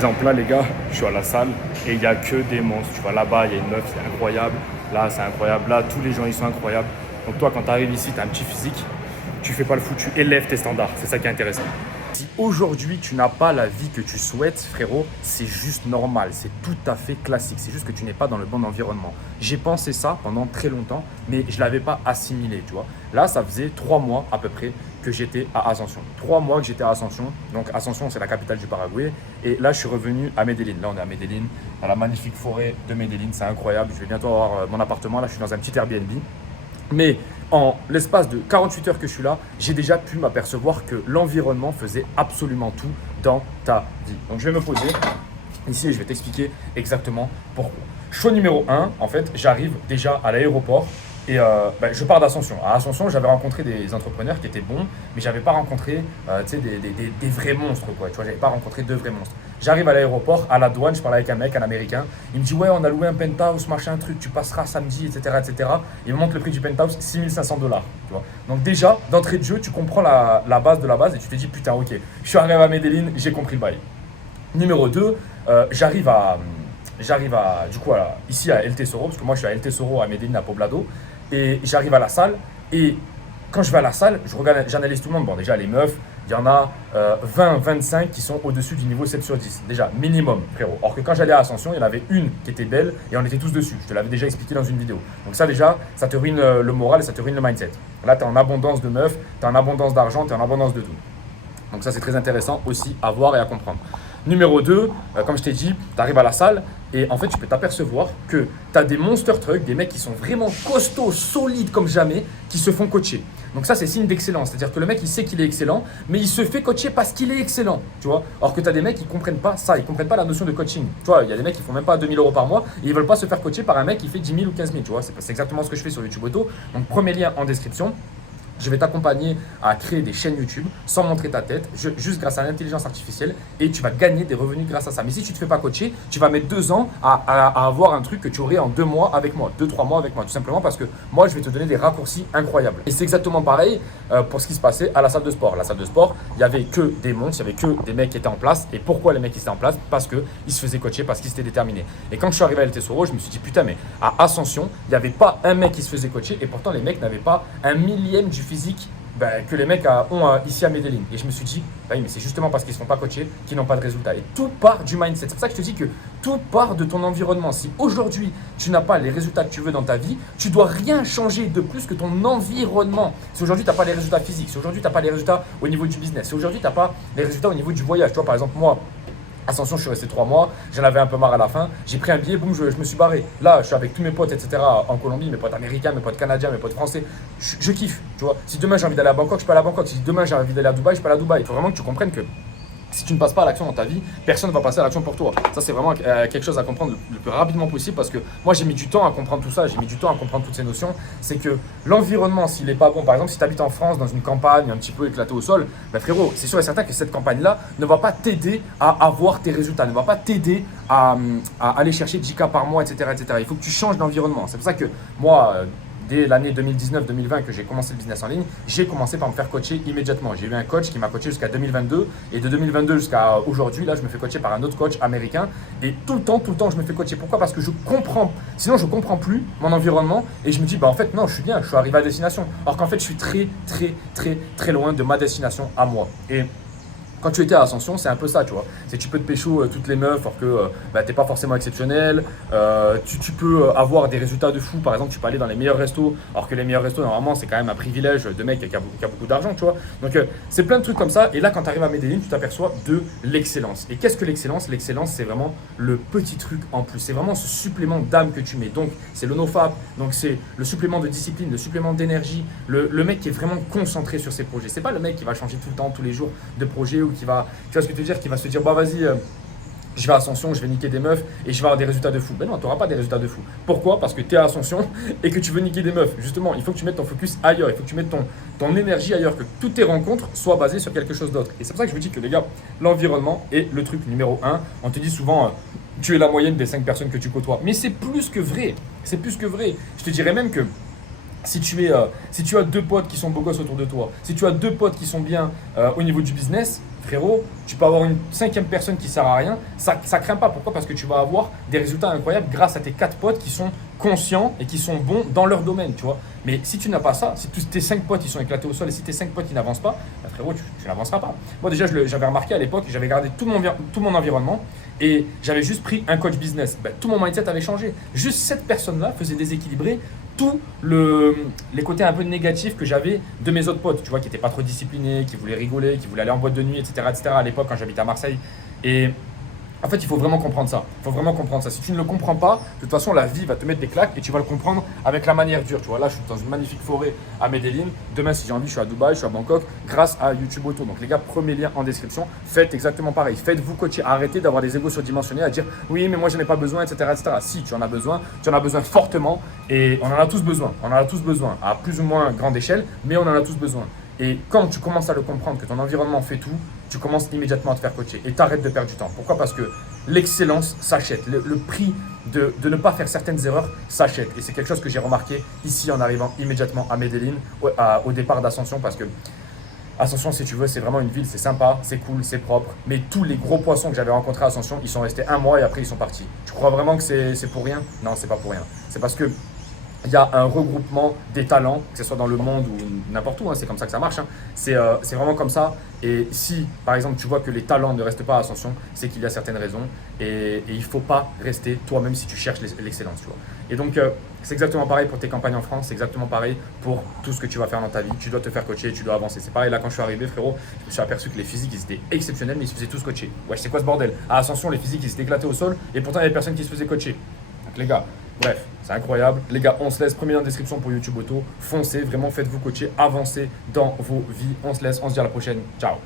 exemple, là, les gars, je suis à la salle et il n'y a que des monstres. Tu vois, là-bas, il y a une meuf, c'est incroyable. Là, c'est incroyable. Là, tous les gens, ils sont incroyables. Donc, toi, quand tu arrives ici, tu as un petit physique. Tu fais pas le fou, tu élèves tes standards. C'est ça qui est intéressant. Si aujourd'hui, tu n'as pas la vie que tu souhaites, frérot, c'est juste normal. C'est tout à fait classique. C'est juste que tu n'es pas dans le bon environnement. J'ai pensé ça pendant très longtemps, mais je ne l'avais pas assimilé, tu vois. Là, ça faisait 3 mois à peu près que j'étais à Ascension. 3 mois que j'étais à Ascension. Donc, Ascension, c'est la capitale du Paraguay. Et là, je suis revenu à Medellín. Là, on est à Medellín, dans la magnifique forêt de Medellín. C'est incroyable. Je vais bientôt avoir mon appartement. Là, je suis dans un petit Airbnb. Mais en l'espace de 48 heures que je suis là, j'ai déjà pu m'apercevoir que l'environnement faisait absolument tout dans ta vie. Donc, je vais me poser ici et je vais t'expliquer exactement pourquoi. Choix numéro 1, en fait, j'arrive déjà à l'aéroport. Et je pars d'Ascension. À Ascension, j'avais rencontré des entrepreneurs qui étaient bons, mais je n'avais pas rencontré des vrais monstres, quoi. Tu vois, j'avais pas rencontré de vrais monstres. J'arrive à l'aéroport, à la douane, je parle avec un mec, un américain. Il me dit, ouais, on a loué un penthouse, machin, truc, tu passeras samedi, etc., etc. Il me montre le prix du penthouse, $6 500. Tu vois. Donc déjà, d'entrée de jeu, tu comprends la base de la base et tu te dis, putain, ok, je suis arrivé à Medellín, j'ai compris le bail. Numéro 2, j'arrive ici à El Tesoro, parce que moi je suis à El Tesoro à Medellín, à Poblado, et j'arrive à la salle, et quand je vais à la salle, j'analyse tout le monde. Bon, déjà les meufs, il y en a 20, 25 qui sont au-dessus du niveau 7 sur 10, déjà, minimum, frérot. Or que quand j'allais à Ascension, il y en avait une qui était belle, et on était tous dessus, je te l'avais déjà expliqué dans une vidéo. Donc ça déjà, ça te ruine le moral et ça te ruine le mindset. Là, tu es en abondance de meufs, tu es en abondance d'argent, tu es en abondance de tout. Donc ça, c'est très intéressant aussi à voir et à comprendre. Numéro 2, comme je t'ai dit, tu arrives à la salle et en fait, tu peux t'apercevoir que tu as des monster trucks, des mecs qui sont vraiment costauds, solides comme jamais, qui se font coacher. Donc ça, c'est signe d'excellence. C'est-à-dire que le mec, il sait qu'il est excellent, mais il se fait coacher parce qu'il est excellent. Tu vois. Alors que tu as des mecs qui ne comprennent pas ça, ils ne comprennent pas la notion de coaching. Tu vois, il y a des mecs qui ne font même pas 2000 € par mois et ils ne veulent pas se faire coacher par un mec qui fait 10 000 ou 15 000. Tu vois, c'est exactement ce que je fais sur YouTube Auto. Donc, premier lien en description. Je vais t'accompagner à créer des chaînes YouTube sans montrer ta tête, juste grâce à l'intelligence artificielle et tu vas gagner des revenus grâce à ça. Mais si tu ne te fais pas coacher, tu vas mettre 2 ans à avoir un truc que tu aurais en 2 mois avec moi, 2-3 mois avec moi, tout simplement parce que moi, je vais te donner des raccourcis incroyables. Et c'est exactement pareil pour ce qui se passait à la salle de sport. La salle de sport, il n'y avait que des monstres, il n'y avait que des mecs qui étaient en place. Et pourquoi les mecs étaient en place? Parce qu'ils se faisaient coacher, parce qu'ils étaient déterminés. Et quand je suis arrivé à El Tesoro, je me suis dit, putain, mais à Ascension, il n'y avait pas un mec qui se faisait coacher et pourtant les mecs n'avaient pas un millième du physique que les mecs ont ici à Medellín. Et je me suis dit, bah oui, mais c'est justement parce qu'ils ne se font pas coacher qu'ils n'ont pas de résultats. Et tout part du mindset. C'est pour ça que je te dis que tout part de ton environnement. Si aujourd'hui, tu n'as pas les résultats que tu veux dans ta vie, tu ne dois rien changer de plus que ton environnement. Si aujourd'hui, tu n'as pas les résultats physiques, si aujourd'hui, tu n'as pas les résultats au niveau du business, si aujourd'hui, tu n'as pas les résultats au niveau du voyage. Tu vois, par exemple, moi, Ascension, je suis resté 3 mois, j'en avais un peu marre à la fin, j'ai pris un billet, boum, je me suis barré. Là, je suis avec tous mes potes, etc. en Colombie, mes potes américains, mes potes canadiens, mes potes français. Je kiffe, tu vois. Si demain j'ai envie d'aller à Bangkok, je peux aller à Bangkok. Si demain j'ai envie d'aller à Dubaï, je peux aller à Dubaï. Il faut vraiment que tu comprennes que si tu ne passes pas à l'action dans ta vie, personne ne va passer à l'action pour toi. Ça, c'est vraiment quelque chose à comprendre le plus rapidement possible parce que moi, j'ai mis du temps à comprendre tout ça, j'ai mis du temps à comprendre toutes ces notions. C'est que l'environnement, s'il n'est pas bon, par exemple, si tu habites en France, dans une campagne un petit peu éclatée au sol, ben frérot, c'est sûr et certain que cette campagne-là ne va pas t'aider à avoir tes résultats, ne va pas t'aider à aller chercher 10K par mois, etc., etc. Il faut que tu changes d'environnement. C'est pour ça que moi, dès l'année 2019-2020 que j'ai commencé le business en ligne, j'ai commencé par me faire coacher immédiatement. J'ai eu un coach qui m'a coaché jusqu'à 2022 et de 2022 jusqu'à aujourd'hui, là, je me fais coacher par un autre coach américain et tout le temps, je me fais coacher. Pourquoi? Parce que je comprends, sinon je ne comprends plus mon environnement et je me dis, bah en fait, non, je suis bien, je suis arrivé à destination. Alors qu'en fait, je suis très loin de ma destination à moi. Et quand tu étais à Ascension, c'est un peu ça, tu vois. C'est tu peux te pécho toutes les meufs alors que t'es pas forcément exceptionnel. Tu peux avoir des résultats de fou. Par exemple, tu peux aller dans les meilleurs restos alors que les meilleurs restos, normalement, c'est quand même un privilège de mec qui a beaucoup d'argent, tu vois. Donc, c'est plein de trucs comme ça. Et là, quand tu arrives à Medellín, tu t'aperçois de l'excellence. Et qu'est-ce que l'excellence? L'excellence, c'est vraiment le petit truc en plus. C'est vraiment ce supplément d'âme que tu mets. Donc, c'est le nofap. Donc, c'est le supplément de discipline, le supplément d'énergie. Le mec qui est vraiment concentré sur ses projets. C'est pas le mec qui va changer tout le temps, tous les jours de projet qui va, tu vois ce que je veux dire, qui va se dire, bah vas-y, je vais à Ascension, je vais niquer des meufs et je vais avoir des résultats de fou. Ben non, tu n'auras pas des résultats de fou. Pourquoi? Parce que tu es à Ascension et que tu veux niquer des meufs. Justement, il faut que tu mettes ton focus ailleurs, il faut que tu mettes ton énergie ailleurs, que toutes tes rencontres soient basées sur quelque chose d'autre. Et c'est pour ça que je vous dis que les gars, l'environnement est le truc numéro 1. On te dit souvent, tu es la moyenne des 5 personnes que tu côtoies. Mais c'est plus que vrai. C'est plus que vrai. Je te dirais même que si tu as 2 potes qui sont beaux gosses autour de toi, si tu as 2 potes qui sont bien au niveau du business, frérot, tu peux avoir une cinquième personne qui sert à rien, ça craint pas. Pourquoi? Parce que tu vas avoir des résultats incroyables grâce à tes 4 potes qui sont conscients et qui sont bons dans leur domaine, tu vois. Mais si tu n'as pas ça, si tous tes 5 potes ils sont éclatés au sol et si tes 5 potes ils n'avancent pas, bah frérot, tu n'avanceras pas. Moi déjà, j'avais remarqué à l'époque, j'avais gardé tout mon environnement et j'avais juste pris un coach business. Bah, tout mon mindset avait changé. Juste cette personne-là faisait déséquilibrer les côtés un peu négatifs que j'avais de mes autres potes, tu vois, qui n'étaient pas trop disciplinés, qui voulaient rigoler, qui voulaient aller en boîte de nuit, etc. à l'époque quand j'habitais à Marseille. Et en fait, il faut vraiment comprendre ça. Il faut vraiment comprendre ça. Si tu ne le comprends pas, de toute façon, la vie va te mettre des claques et tu vas le comprendre avec la manière dure. Tu vois, là, je suis dans une magnifique forêt à Medellin. Demain, si j'ai envie, je suis à Dubaï, je suis à Bangkok, grâce à YouTube Auto. Donc, les gars, premier lien en description. Faites exactement pareil. Faites-vous coacher. Arrêtez d'avoir des égos surdimensionnés à dire oui, mais moi, je n'en ai pas besoin, etc. Si, tu en as besoin. Tu en as besoin fortement et on en a tous besoin. On en a tous besoin à plus ou moins grande échelle, mais on en a tous besoin. Et quand tu commences à le comprendre, que ton environnement fait tout, tu commences immédiatement à te faire coacher et t'arrêtes de perdre du temps. Pourquoi? Parce que l'excellence s'achète. Le prix de ne pas faire certaines erreurs s'achète. Et c'est quelque chose que j'ai remarqué ici en arrivant immédiatement à Medellin, au départ d'Ascension, parce que Ascension, si tu veux, c'est vraiment une ville, c'est sympa, c'est cool, c'est propre. Mais tous les gros poissons que j'avais rencontrés à Ascension, ils sont restés un mois et après ils sont partis. Tu crois vraiment que c'est pour rien? Non, c'est pas pour rien. C'est parce que il y a un regroupement des talents, que ce soit dans le monde ou n'importe où, hein, c'est comme ça que ça marche. Hein. C'est vraiment comme ça. Et si, par exemple, tu vois que les talents ne restent pas à Ascension, c'est qu'il y a certaines raisons. Et il ne faut pas rester toi-même si tu cherches l'excellence. Tu vois. Et donc, c'est exactement pareil pour tes campagnes en France, c'est exactement pareil pour tout ce que tu vas faire dans ta vie. Tu dois te faire coacher, tu dois avancer. C'est pareil, là, quand je suis arrivé, frérot, je me suis aperçu que les physiques, ils étaient exceptionnels, mais ils se faisaient tous coacher. Ouais, c'est quoi ce bordel? À Ascension, les physiques, ils étaient éclatés au sol, et pourtant, il y avait personne qui se faisait coacher. Donc, les gars, bref, c'est incroyable. Les gars, on se laisse. Premier lien en description pour YouTube Auto. Foncez, vraiment, faites-vous coacher, avancez dans vos vies. On se laisse, on se dit à la prochaine. Ciao.